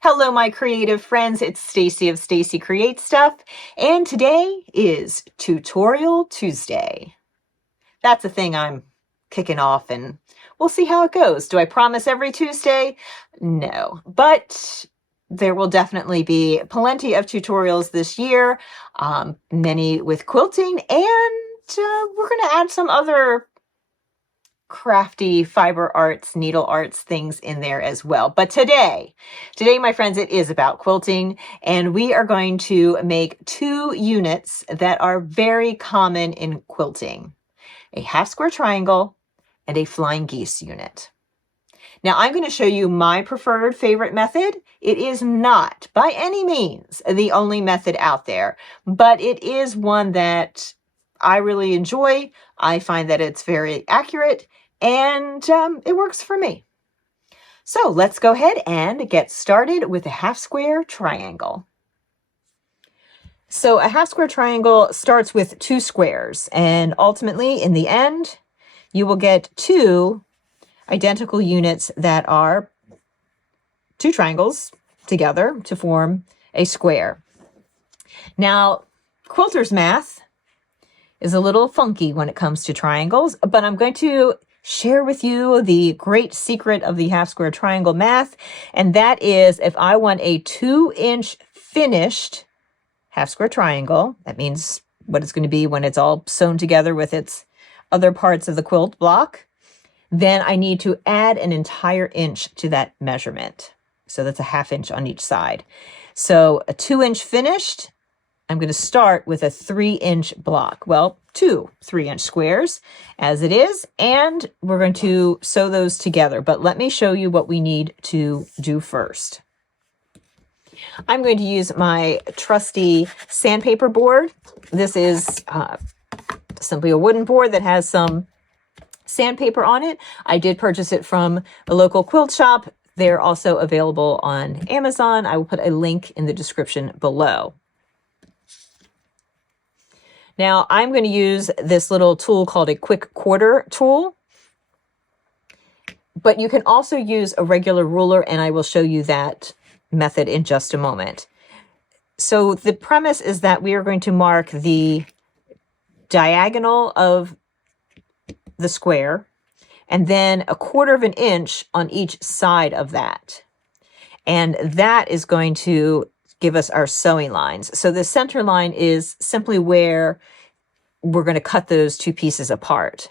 Hello, my creative friends. It's Stacy of Stacy Creates Stuff, and today is Tutorial Tuesday. That's a thing I'm kicking off, and we'll see how it goes. Do I promise every Tuesday? No, but there will definitely be plenty of tutorials this year, many with quilting, and we're going to add some other crafty fiber arts, needle arts things in there as well. But today, my friends, it is about quilting, and we are going to make two units that are very common in quilting: a half square triangle and a flying geese unit. Now, I'm going to show you my preferred favorite method. It is not by any means the only method out there, but it is one that I really enjoy. I find that it's very accurate, and it works for me. So let's go ahead and get started with a half square triangle. So a half square triangle starts with two squares, and ultimately in the end, you will get two identical units that are two triangles together to form a square. Now, quilter's math is a little funky when it comes to triangles, but I'm going to share with you the great secret of the half square triangle math, and that is if I want a 2-inch finished half square triangle, that means what it's going to be when it's all sewn together with its other parts of the quilt block, then I need to add an entire inch to that measurement. So that's a ½ inch on each side. So a 2-inch finished, I'm going to start with a 3-inch block. Well, two 3-inch squares as it is, and we're going to sew those together. But let me show you what we need to do first. I'm going to use my trusty sandpaper board. This is simply a wooden board that has some sandpaper on it. I did purchase it from a local quilt shop. They're also available on Amazon. I will put a link in the description below. Now I'm going to use this little tool called a quick quarter tool, but you can also use a regular ruler, and I will show you that method in just a moment. So the premise is that we are going to mark the diagonal of the square and then a 1/4 inch on each side of that. And that is going to give us our sewing lines. So the center line is simply where we're going to cut those two pieces apart.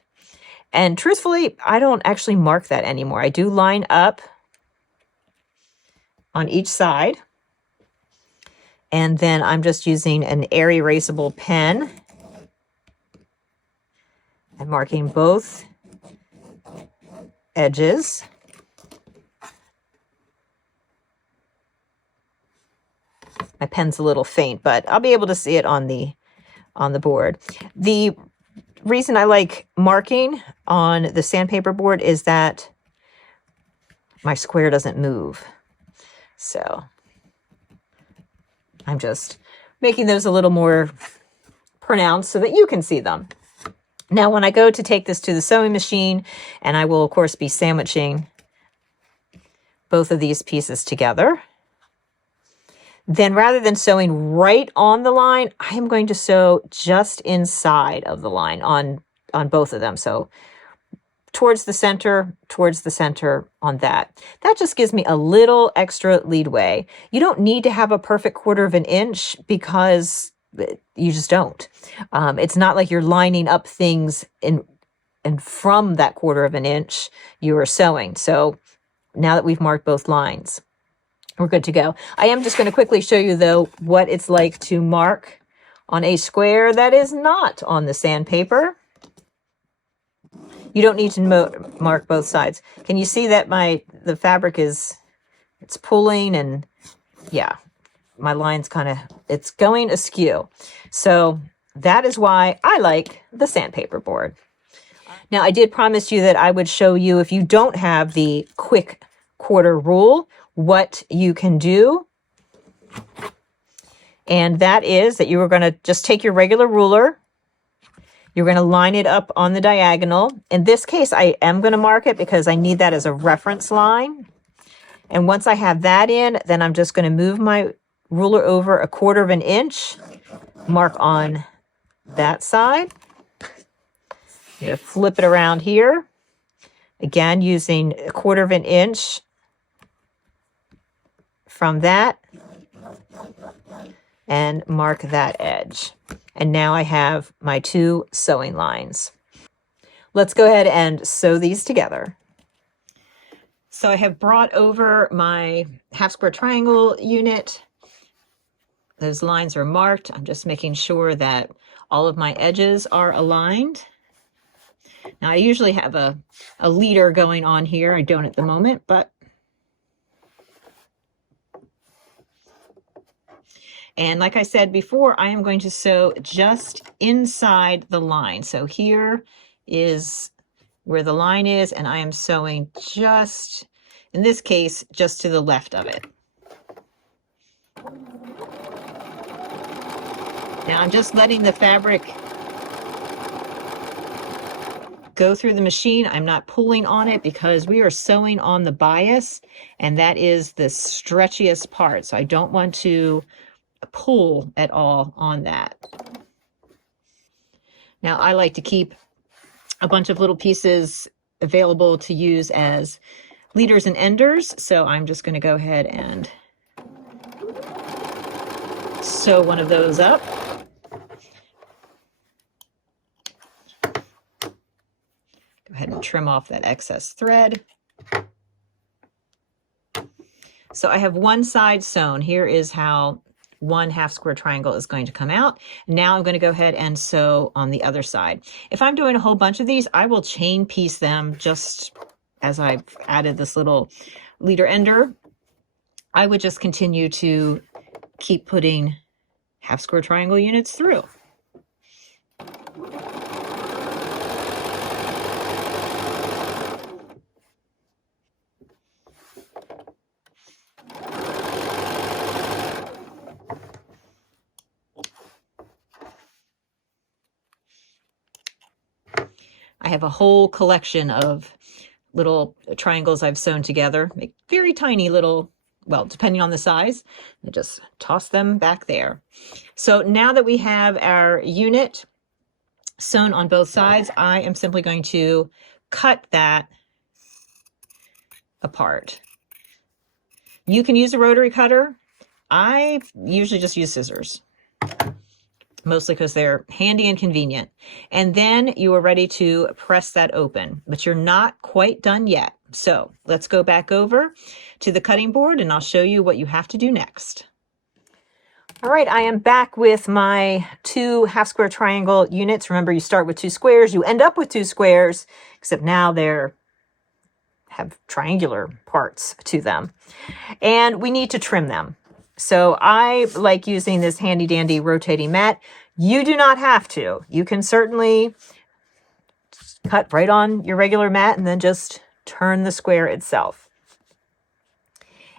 And truthfully, I don't actually mark that anymore. I do line up on each side. And then I'm just using an air erasable pen and marking both edges. My pen's a little faint, but I'll be able to see it on the board. The reason I like marking on the sandpaper board is that my square doesn't move. So I'm just making those a little more pronounced so that you can see them. Now, when I go to take this to the sewing machine, and I will, of course, be sandwiching both of these pieces together, then rather than sewing right on the line, I am going to sew just inside of the line on both of them. So towards the center on that. That just gives me a little extra leadway. You don't need to have a perfect 1/4 inch because you just don't. It's not like you're lining up things and from that 1/4 inch you are sewing. So now that we've marked both lines, we're good to go. I am just going to quickly show you, though, what it's like to mark on a square that is not on the sandpaper. You don't need to mark both sides. Can you see that the fabric it's pulling, and yeah, my line's it's going askew. So that is why I like the sandpaper board. Now, I did promise you that I would show you, if you don't have the quick quarter rule, what you can do. And that is that you are going to just take your regular ruler. You're going to line it up on the diagonal. In this case, I am going to mark it because I need that as a reference line. And once I have that in, then I'm just going to move my ruler over 1/4 of an inch, mark on that side. I'm going to flip it around here. Again, using 1/4 of an inch from that, and mark that edge. And now I have my 2 sewing lines. Let's go ahead and sew these together. So I have brought over my half square triangle unit. Those lines are marked. I'm just making sure that all of my edges are aligned. Now I usually have a leader going on here. I don't at the moment, but and like I said before, I am going to sew just inside the line. So here is where the line is, and I am sewing just, in this case, just to the left of it. Now I'm just letting the fabric go through the machine. I'm not pulling on it because we are sewing on the bias, and that is the stretchiest part. So I don't want to pull at all on that. Now I like to keep a bunch of little pieces available to use as leaders and enders. So I'm just going to go ahead and sew one of those up. Go ahead and trim off that excess thread. So I have one side sewn. Here is how one half square triangle is going to come out. Now I'm going to go ahead and sew on the other side. If I'm doing a whole bunch of these, I will chain piece them just as I've added this little leader ender. I would just continue to keep putting half square triangle units through. I have a whole collection of little triangles I've sewn together, make very tiny little, well, depending on the size, I just toss them back there. So now that we have our unit sewn on both sides, I am simply going to cut that apart. You can use a rotary cutter. I usually just use scissors, mostly because they're handy and convenient. And then you are ready to press that open, but you're not quite done yet. So let's go back over to the cutting board and I'll show you what you have to do next. All right, I am back with my 2 half square triangle units. Remember, you start with 2 squares, you end up with 2 squares, except now they're have triangular parts to them. And we need to trim them. So I like using this handy dandy rotating mat. You do not have to. You can certainly cut right on your regular mat and then just turn the square itself.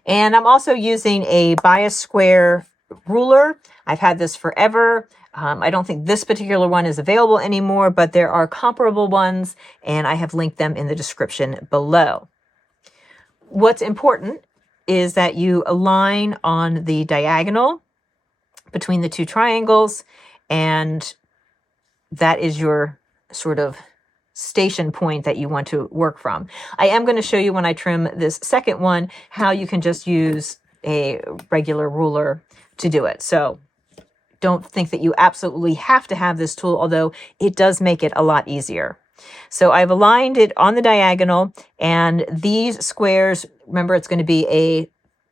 And I'm also using a bias square ruler. I've had this forever. I don't think this particular one is available anymore, but there are comparable ones, and I have linked them in the description below. What's important is that you align on the diagonal between the 2 triangles, and that is your sort of station point that you want to work from. I am going to show you when I trim this second one how you can just use a regular ruler to do it. So don't think that you absolutely have to have this tool, although it does make it a lot easier. So I've aligned it on the diagonal, and these squares, remember, it's going to be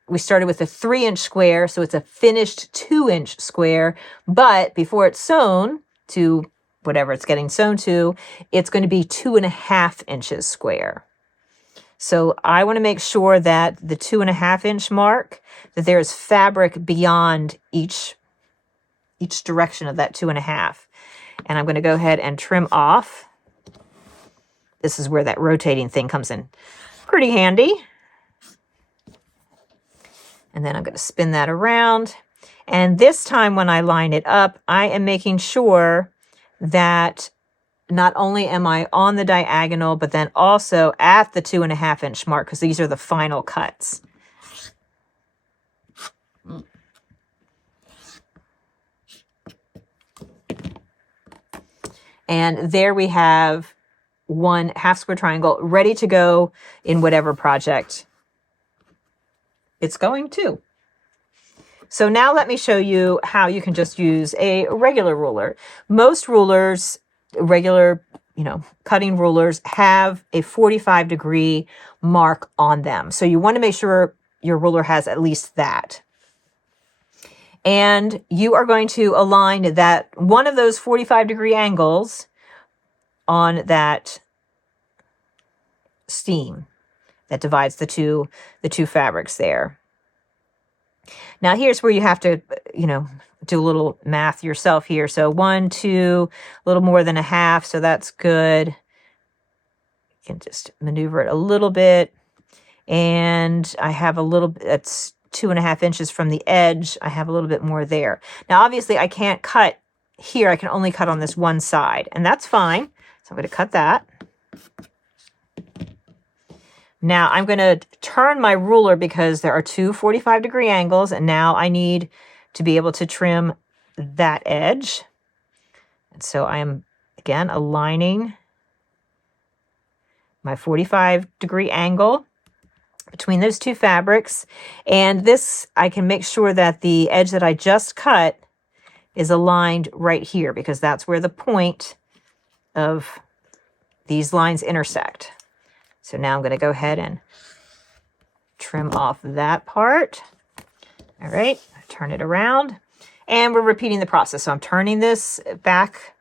we started with a 3-inch square, so it's a finished 2-inch square, but before it's sewn to whatever it's getting sewn to, it's going to be 2.5 inches square. So I want to make sure that the 2.5-inch mark, that there's fabric beyond each direction of that 2.5. And I'm going to go ahead and trim off. This is where that rotating thing comes in pretty handy. And then I'm going to spin that around. And this time when I line it up, I am making sure that not only am I on the diagonal, but then also at the 2.5-inch mark, because these are the final cuts. And there we have one half square triangle ready to go in whatever project it's going to. So now let me show you how you can just use a regular ruler. Most rulers, regular, cutting rulers, have a 45-degree mark on them. So you want to make sure your ruler has at least that. And you are going to align that one of those 45-degree angles on that seam that divides the two fabrics there. Now here's where you have to, do a little math yourself here. So 1, 2, a little more than a half. So that's good. You can just maneuver it a little bit. And I have a little, that's 2.5 inches from the edge. I have a little bit more there. Now, obviously I can't cut here. I can only cut on this one side, and that's fine. So I'm going to cut that. Now I'm going to turn my ruler because there are two 45-degree angles, and now I need to be able to trim that edge. And so I am, again, aligning my 45-degree angle between those two fabrics. And this, I can make sure that the edge that I just cut is aligned right here, because that's where the point of these lines intersect. So now I'm going to go ahead and trim off that part. All right, turn it around. And we're repeating the process. So I'm turning this back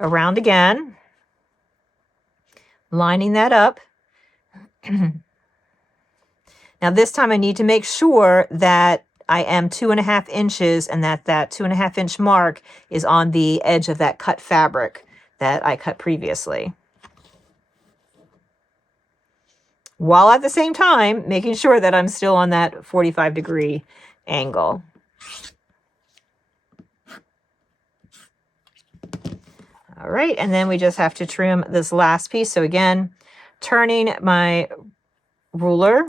around again, lining that up. Now this time I need to make sure that I am 2.5 inches and that 2.5 inch mark is on the edge of that cut fabric that I cut previously, while at the same time making sure that I'm still on that 45-degree angle. All right, and then we just have to trim this last piece. So again, turning my ruler.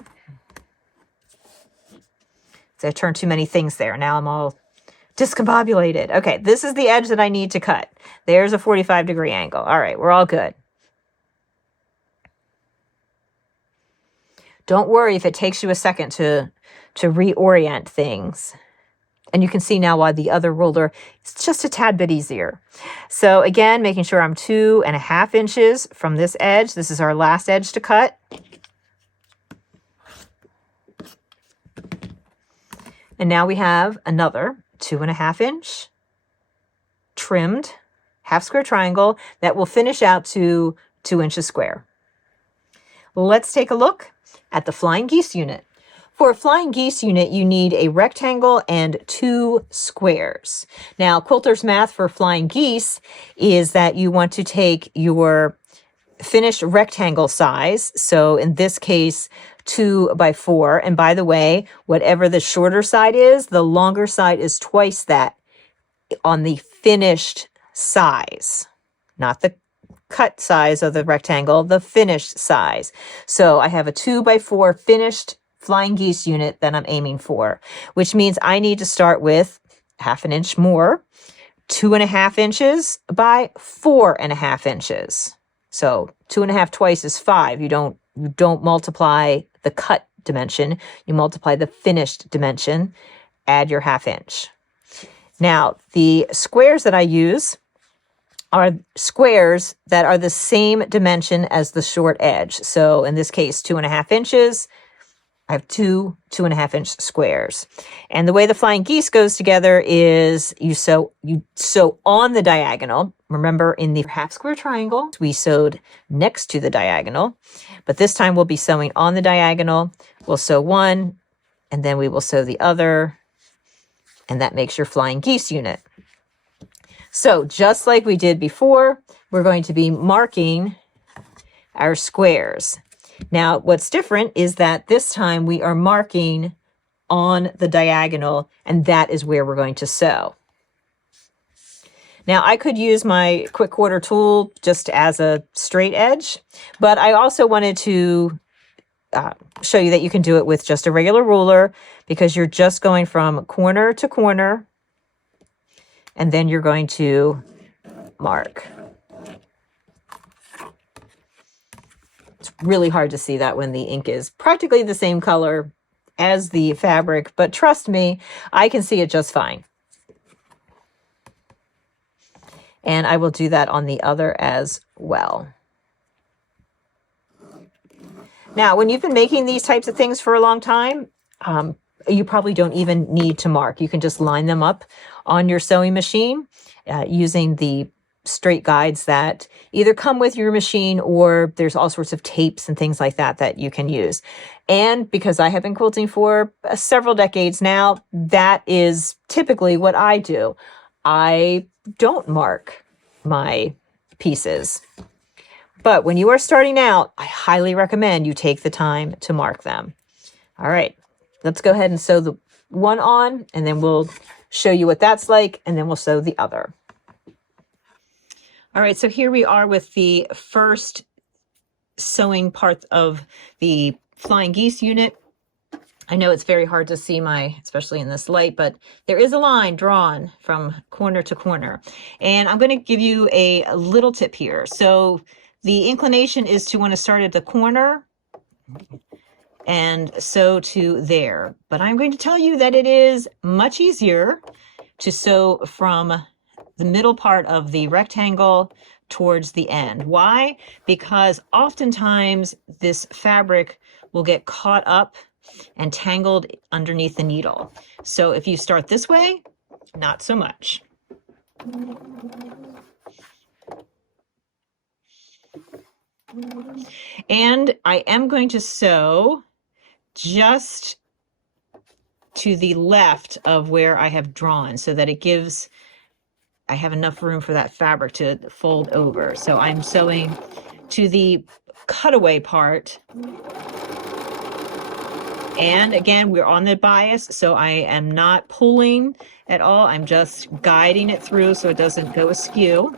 So I turned too many things there. Now I'm all discombobulated. Okay, this is the edge that I need to cut. There's a 45-degree angle. All right, we're all good. Don't worry if it takes you a second to reorient things. And you can see now why the other ruler is just a tad bit easier. So again, making sure I'm 2.5 inches from this edge. This is our last edge to cut. And now we have another 2.5 inch trimmed half square triangle that will finish out to 2 inches square. Let's take a look at the flying geese unit. For a flying geese unit, you need a rectangle and 2 squares. Now, Quilter's math for flying geese is that you want to take your finished rectangle size. So in this case, 2 by 4. And by the way, whatever the shorter side is, the longer side is twice that on the finished size, not the cut size of the rectangle, the finished size. So I have a 2 by 4 finished flying geese unit that I'm aiming for, which means I need to start with 1/2 inch more, 2.5 inches by 4.5 inches. So 2.5 twice is 5. You don't multiply the cut dimension. You multiply the finished dimension, add your 1/2 inch. Now, the squares that I use are squares that are the same dimension as the short edge. So in this case, 2.5 inches. I have 2.5 inch squares. And the way the flying geese goes together is you sew on the diagonal. Remember, in the half square triangle, we sewed next to the diagonal, but this time we'll be sewing on the diagonal. We'll sew one, and then we will sew the other, and that makes your flying geese unit. So just like we did before, we're going to be marking our squares. Now, what's different is that this time we are marking on the diagonal, and that is where we're going to sew. Now, I could use my quick quarter tool just as a straight edge, but I also wanted to show you that you can do it with just a regular ruler, because you're just going from corner to corner, and then you're going to mark. It's really hard to see that when the ink is practically the same color as the fabric, but trust me, I can see it just fine. And I will do that on the other as well. Now, when you've been making these types of things for a long time, you probably don't even need to mark. You can just line them up on your sewing machine using the straight guides that either come with your machine, or there's all sorts of tapes and things like that that you can use. And because I have been quilting for several decades now, that is typically what I do. I don't mark my pieces. But when you are starting out, I highly recommend you take the time to mark them. All right, let's go ahead and sew the one on, and then we'll show you what that's like, and then we'll sew the other. All right, so here we are with the first sewing part of the Flying Geese unit. I know it's very hard to see especially in this light, but there is a line drawn from corner to corner. And I'm going to give you a little tip here. So the inclination is to want to start at the corner and sew to there. But I'm going to tell you that it is much easier to sew from the middle part of the rectangle towards the end. Why? Because oftentimes this fabric will get caught up and tangled underneath the needle. So if you start this way, not so much. And I am going to sew just to the left of where I have drawn so that I have enough room for that fabric to fold over. So I'm sewing to the cutaway part. And again, we're on the bias, so I am not pulling at all. I'm just guiding it through so it doesn't go askew.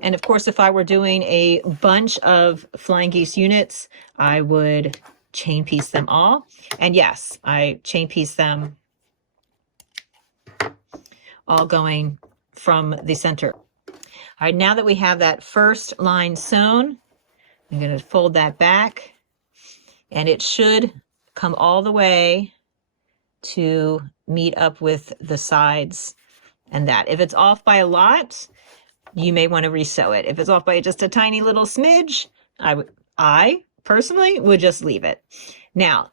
And of course, if I were doing a bunch of Flying Geese units, I would chain piece them all. And yes, I chain piece them all going from the center. All right, now that we have that first line sewn, I'm going to fold that back, and it should come all the way to meet up with the sides and that. If it's off by a lot, you may want to resew it. If it's off by just a tiny little smidge, I personally would just leave it. Now,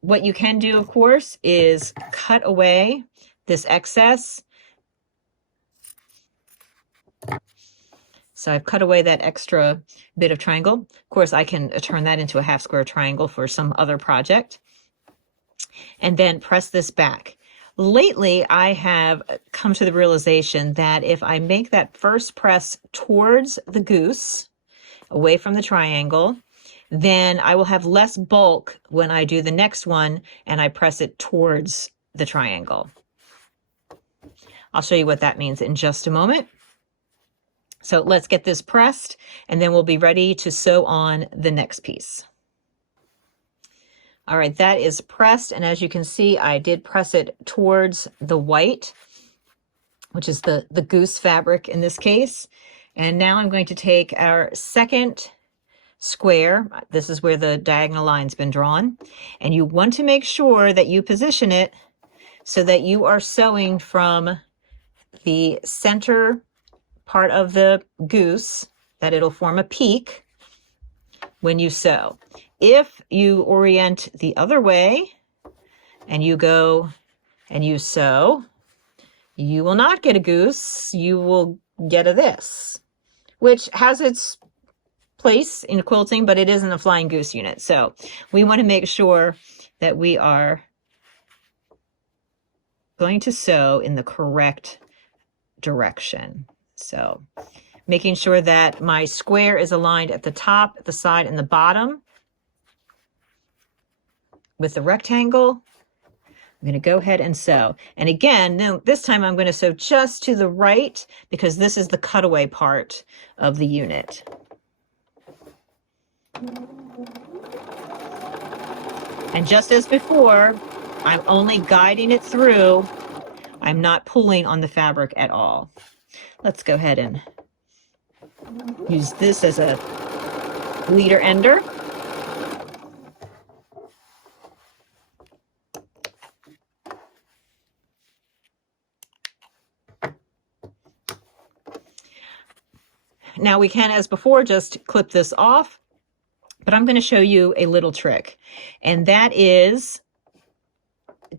what you can do, of course, is cut away this excess. So I've cut away that extra bit of triangle. Of course, I can turn that into a half square triangle for some other project. And then press this back. Lately, I have come to the realization that if I make that first press towards the goose, away from the triangle, then I will have less bulk when I do the next one and I press it towards the triangle. I'll show you what that means in just a moment. So let's get this pressed, and then we'll be ready to sew on the next piece. All right, that is pressed, and as you can see, I did press it towards the white, which is the goose fabric in this case. And now I'm going to take our second square. This is where the diagonal line's been drawn, and you want to make sure that you position it so that you are sewing from the center part of the goose, that it'll form a peak when you sew. If you orient the other way and you go and you sew, you will not get a goose, you will get a this, which has its place in quilting, but it isn't a Flying Goose unit. So we want to make sure that we are going to sew in the correct direction. So making sure that my square is aligned at the top, the side, and the bottom with the rectangle. I'm going to go ahead and sew. And again, this time I'm going to sew just to the right because this is the cutaway part of the unit. And just as before, I'm only guiding it through. I'm not pulling on the fabric at all. Let's go ahead and use this as a leader ender. Now we can, as before, just clip this off, but I'm going to show you a little trick. And that is,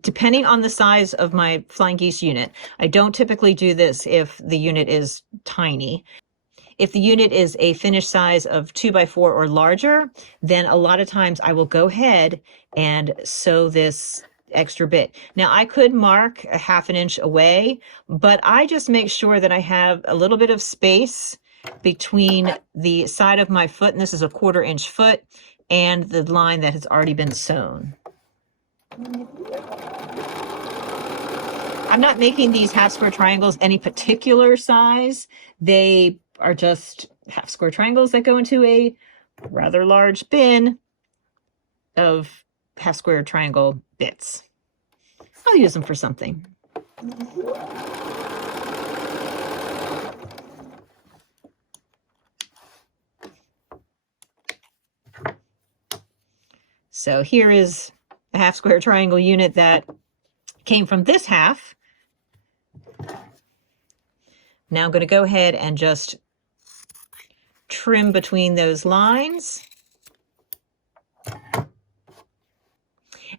depending on the size of my Flying Geese unit, I don't typically do this if the unit is tiny. If the unit is a finished size of 2x4 or larger, then a lot of times I will go ahead and sew this extra bit. Now I could mark a 1/2 inch away, but I just make sure that I have a little bit of space between the side of my foot, and this is a 1/4 inch foot, and the line that has already been sewn. I'm not making these 1/2 square triangles any particular size. They are just 1/2 square triangles that go into a rather large bin of 1/2 square triangle bits. I'll use them for something. So here is a 1/2 square triangle unit that came from this half. Now I'm going to go ahead and just trim between those lines.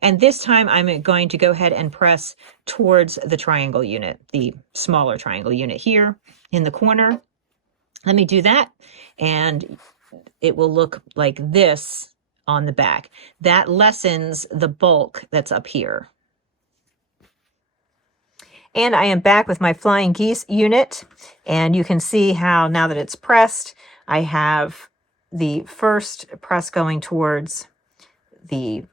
And this time I'm going to go ahead and press towards the triangle unit, the smaller triangle unit here in the corner. Let me do that, and it will look like this on the back. That lessens the bulk that's up here. And I am back with my Flying Geese unit, and you can see how now that it's pressed, I have the first press going towards the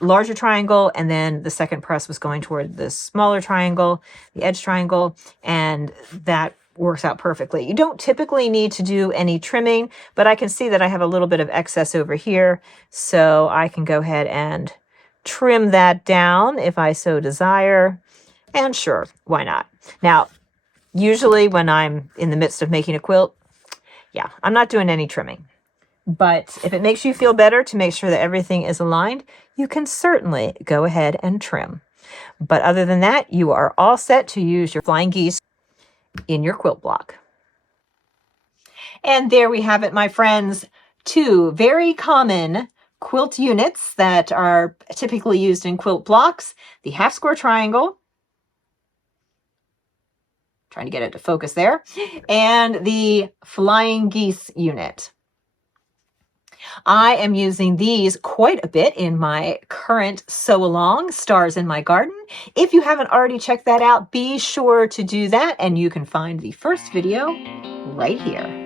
larger triangle, and then the second press was going toward the smaller triangle, the edge triangle, and that works out perfectly. You don't typically need to do any trimming, but I can see that I have a little bit of excess over here, so I can go ahead and trim that down if I so desire. And sure, why not? Now, usually when I'm in the midst of making a quilt, yeah, I'm not doing any trimming. But if it makes you feel better to make sure that everything is aligned, you can certainly go ahead and trim. But other than that, you are all set to use your Flying Geese in your quilt block. And there we have it, my friends. 2 very common quilt units that are typically used in quilt blocks. The 1/2 square triangle, trying to get it to focus there, and the Flying Geese unit. I am using these quite a bit in my current sew along, Stars in My Garden. If you haven't already checked that out, be sure to do that, and you can find the first video right here.